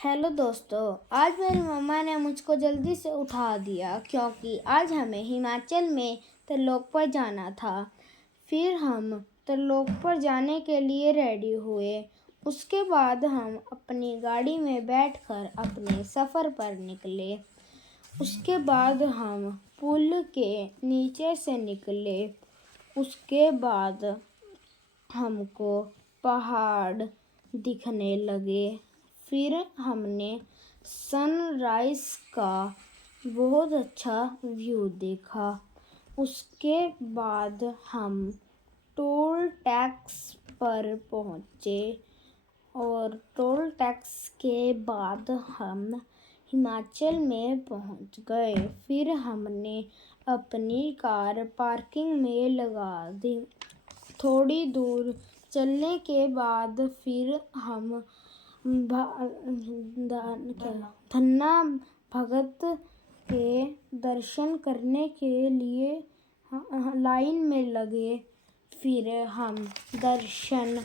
Hello दोस्तों। आज मेरी मम्मा ने मुझको जल्दी से उठा दिया क्योंकि आज हमें हिमाचल में त्रिलोकपुर जाना था। फिर हम त्रिलोकपुर जाने के लिए रेडी हुए। उसके बाद हम अपनी गाड़ी में बैठकर अपने सफ़र पर निकले। उसके बाद हम पुल के नीचे से निकले। उसके बाद हमको पहाड़ दिखने लगे। फिर हमने सनराइज़ का बहुत अच्छा व्यू देखा। उसके बाद हम टोल टैक्स पर पहुँचे और टोल टैक्स के बाद हम हिमाचल में पहुँच गए। फिर हमने अपनी कार पार्किंग में लगा दी। थोड़ी दूर चलने के बाद फिर हम धन्ना भगत के दर्शन करने के लिए लाइन में लगे। फिर हम दर्शन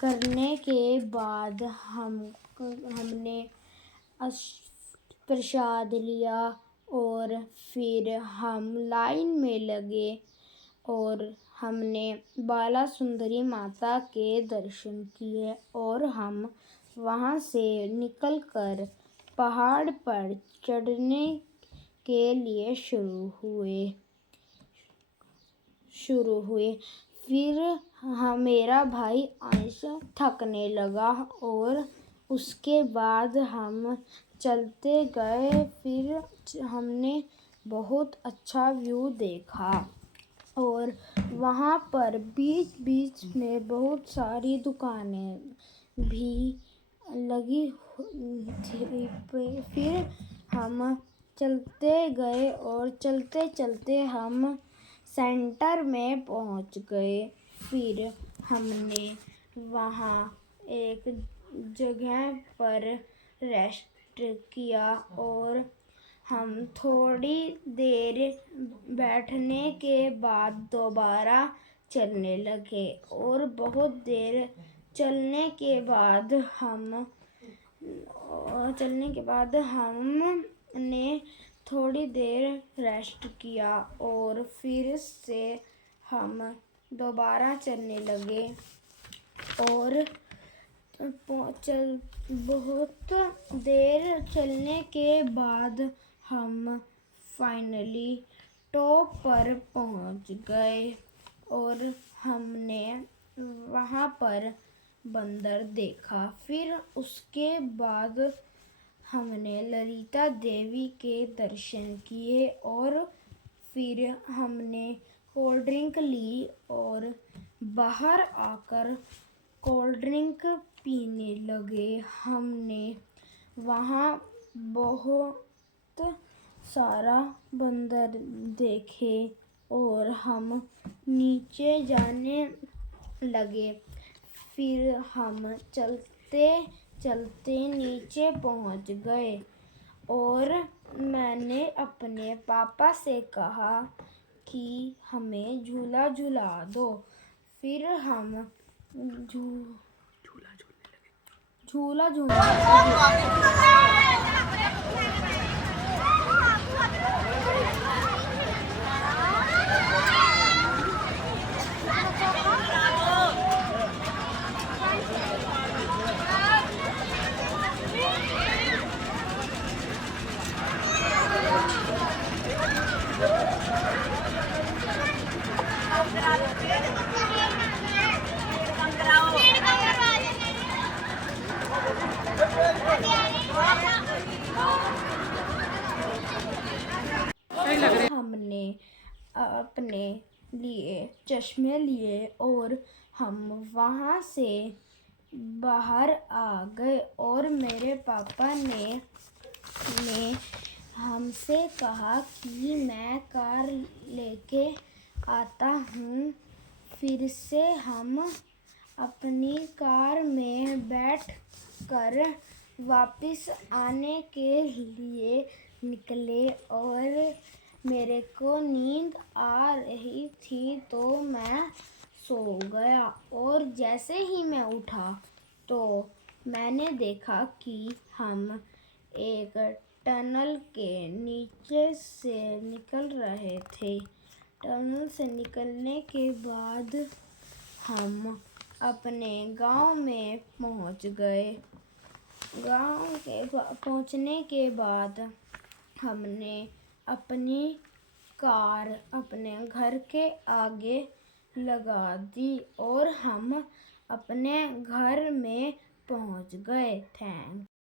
करने के बाद हमने प्रसाद लिया और फिर हम लाइन में लगे और हमने बाला सुंदरी माता के दर्शन किए और हम वहाँ से निकलकर पहाड़ पर चढ़ने के लिए शुरू हुए। फिर मेरा भाई अंश थकने लगा और उसके बाद हम चलते गए। फिर हमने बहुत अच्छा व्यू देखा और वहाँ पर बीच बीच में बहुत सारी दुकानें भी लगी थी। फिर हम चलते गए और चलते चलते हम सेंटर में पहुँच गए। फिर हमने वहाँ एक जगह पर रेस्ट किया और हम थोड़ी देर बैठने के बाद दोबारा चलने लगे और बहुत देर चलने के बाद हमने थोड़ी देर रेस्ट किया और फिर से हम दोबारा चलने लगे और बहुत देर चलने के बाद हम फाइनली टॉप पर पहुंच गए और हमने वहाँ पर बंदर देखा। फिर उसके बाद हमने ललिता देवी के दर्शन किए और फिर हमने कोल्ड ड्रिंक ली और बाहर आकर कोल्ड ड्रिंक पीने लगे। हमने वहाँ बहुत सारा बंदर देखे और हम नीचे जाने लगे। फिर हम चलते चलते नीचे पहुँच गए और मैंने अपने पापा से कहा कि हमें झूला झूला दो। फिर हम झूला झूलने लगे। हमने अपने लिए चश्मे लिए और हम वहाँ से बाहर आ गए और मेरे पापा ने हमसे कहा कि मैं कार लेके आता हूँ। फिर से हम अपनी कार में बैठ कर वापस आने के लिए निकले और मेरे को नींद आ रही थी तो मैं सो गया और जैसे ही मैं उठा तो मैंने देखा कि हम एक टनल के नीचे से निकल रहे थे। टनल से निकलने के बाद हम अपने गांव में पहुंच गए। गांव के पहुंचने के बाद हमने अपनी कार अपने घर के आगे लगा दी और हम अपने घर में पहुंच गए। थैंक्स।